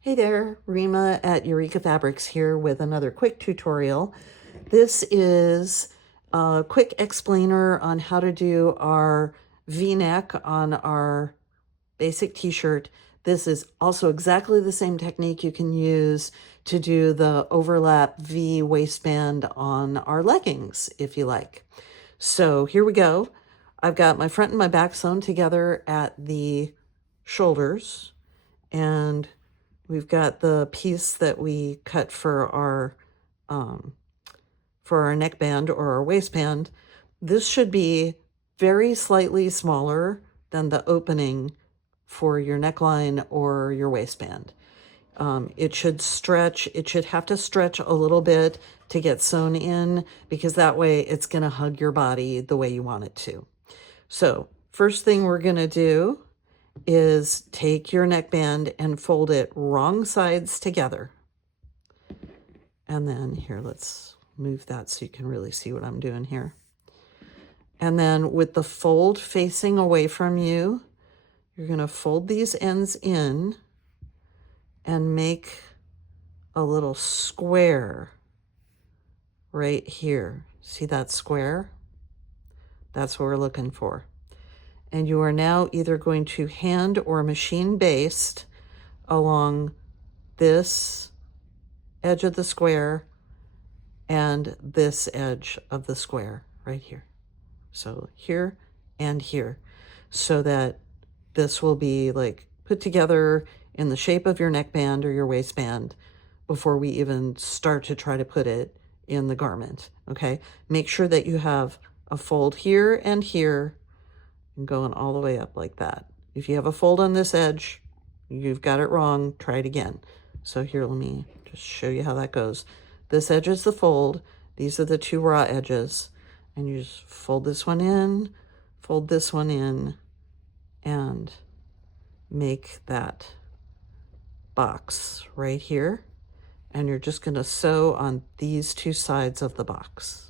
Hey there, Rima at Eureka Fabrics here with another quick tutorial. This is a quick explainer on how to do our V-neck on our basic t-shirt. This is also exactly the same technique you can use to do the overlap V waistband on our leggings if you like. So here we go. I've got my front and my back sewn together at the shoulders, and we've got the piece that we cut for our neckband or our waistband. This should be very slightly smaller than the opening for your neckline or your waistband. It should stretch. It should have to stretch a little bit to get sewn in, because that way it's going to hug your body the way you want it to. So first thing we're going to do is take your neckband and fold it wrong sides together. And then here, let's move that so you can really see what I'm doing here. And then with the fold facing away from you, you're going to fold these ends in and make a little square right here. See that square? That's what we're looking for. And you are now either going to hand or machine baste along this edge of the square and this edge of the square right here. So here and here, so that this will be like put together in the shape of your neckband or your waistband before we even start to try to put it in the garment, okay? Make sure that you have a fold here and here, and going all the way up like that. If you have a fold on this edge, you've got it wrong. Try it again. So here, let me just show you how that goes. This edge is the fold. These are the two raw edges. And you just fold this one in, fold this one in, and make that box right here. And you're just going to sew on these two sides of the box.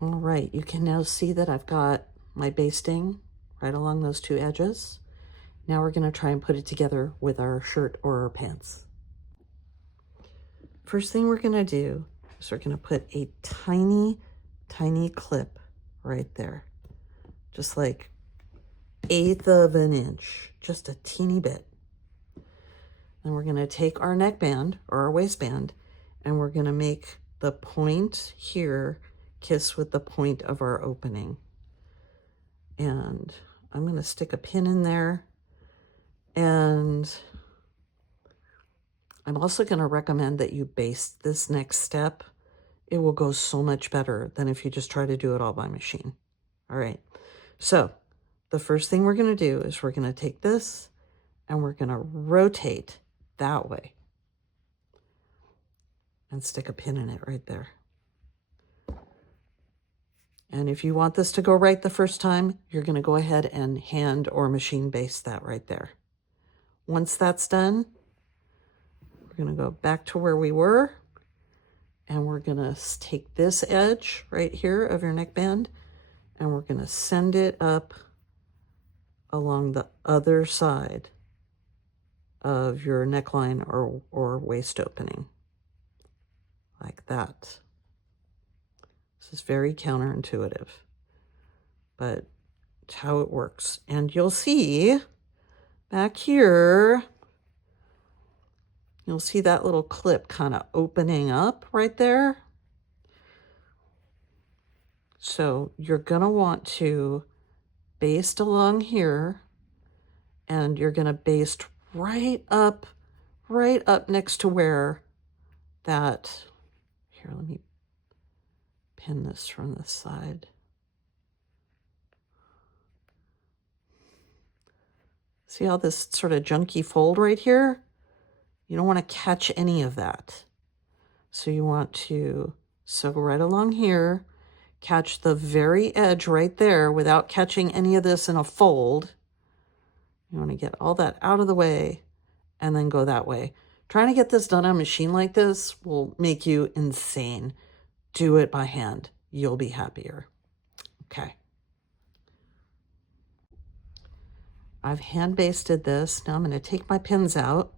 All right, you can now see that I've got my basting right along those two edges. Now we're going to try and put it together with our shirt or our pants. First thing we're going to do is we're going to put a tiny, tiny clip right there. Just like 1/8 of an inch, just a teeny bit. Then we're going to take our neckband or our waistband, and we're going to make the point here kiss with the point of our opening. And I'm going to stick a pin in there. And I'm also going to recommend that you baste this next step. It will go so much better than if you just try to do it all by machine. All right. So the first thing we're going to do is we're going to take this and we're going to rotate that way and stick a pin in it right there. And if you want this to go right the first time, you're going to go ahead and hand or machine baste that right there. Once that's done, we're going to go back to where we were, and we're going to take this edge right here of your neckband, and we're going to send it up along the other side of your neckline or waist opening, like that. This is very counterintuitive, but it's how it works. And you'll see back here, you'll see that little clip kind of opening up right there. So you're going to want to baste along here, and you're going to baste right up next to where that, here, let me pin this from this side. See how this sort of junky fold right here? You don't want to catch any of that. So you want to sew right along here, catch the very edge right there without catching any of this in a fold. You want to get all that out of the way and then go that way. Trying to get this done on a machine like this will make you insane. Do it by hand. You'll be happier. Okay. I've hand basted this. Now I'm going to take my pins out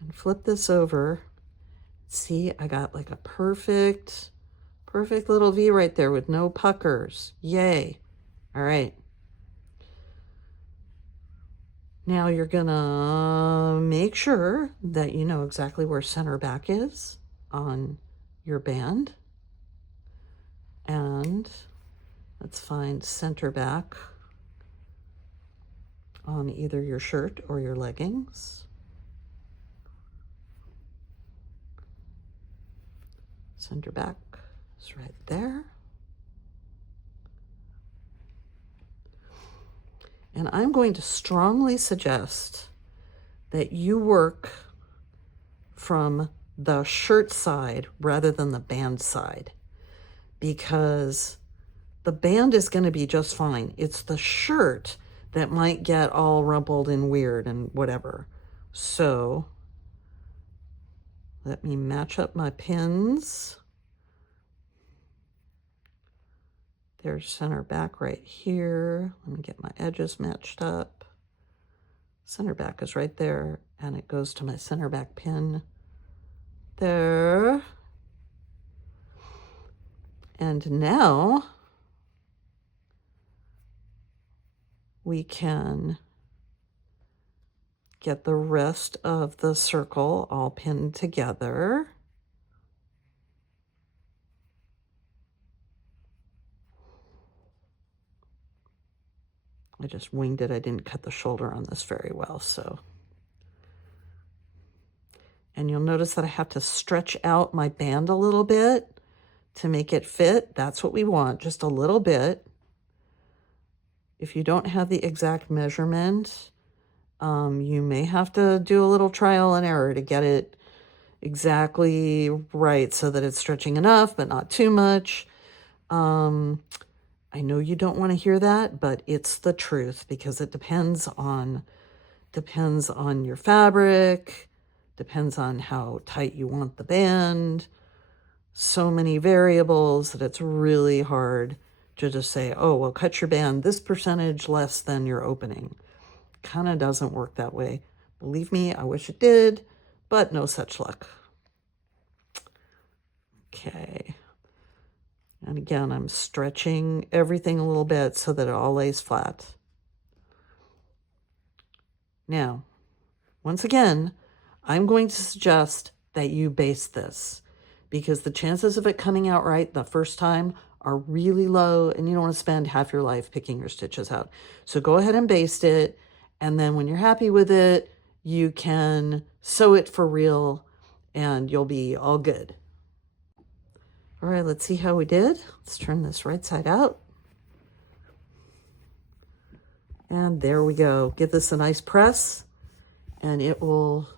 and flip this over. See, I got like a perfect little V right there with no puckers. Yay. All right. Now you're gonna make sure that you know exactly where center back is on your band. And let's find center back on either your shirt or your leggings. Center back is right there. And I'm going to strongly suggest that you work from the shirt side rather than the band side, because the band is going to be just fine. It's the shirt that might get all rumpled and weird and whatever. So let me match up my pins. There's center back right here. Let me get my edges matched up. Center back is right there, and it goes to my center back pin there. And now we can get the rest of the circle all pinned together. I just winged it. I didn't cut the shoulder on this very well, so. And you'll notice that I have to stretch out my band a little bit to make it fit. That's what we want, just a little bit. If you don't have the exact measurement, you may have to do a little trial and error to get it exactly right so that it's stretching enough, but not too much. I know you don't want to hear that, but it's the truth, because it depends on your fabric, depends on how tight you want the band. So many variables that it's really hard to just say, oh, well, cut your band this percentage less than your opening. Kind of doesn't work that way. Believe me, I wish it did, but no such luck. Okay. And again, I'm stretching everything a little bit so that it all lays flat. Now, once again, I'm going to suggest that you baste this, because the chances of it coming out right the first time are really low, and you don't want to spend half your life picking your stitches out. So go ahead and baste it, and then when you're happy with it, you can sew it for real, and you'll be all good. All right, let's see how we did. Let's turn this right side out. And there we go. Give this a nice press, and it will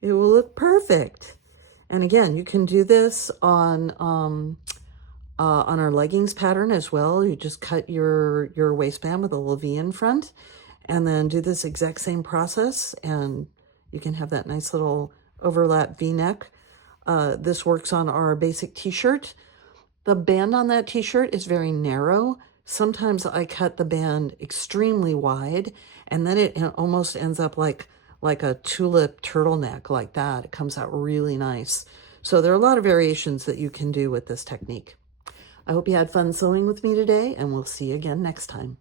look perfect. And again, you can do this on our leggings pattern as well. You just cut your waistband with a little V in front, and then do this exact same process, and you can have that nice little overlap V-neck. This works on our basic t-shirt. The band on that t-shirt is very narrow. Sometimes I cut the band extremely wide, and then it almost ends up like a tulip turtleneck like that. It comes out really nice. So there are a lot of variations that you can do with this technique. I hope you had fun sewing with me today, and we'll see you again next time.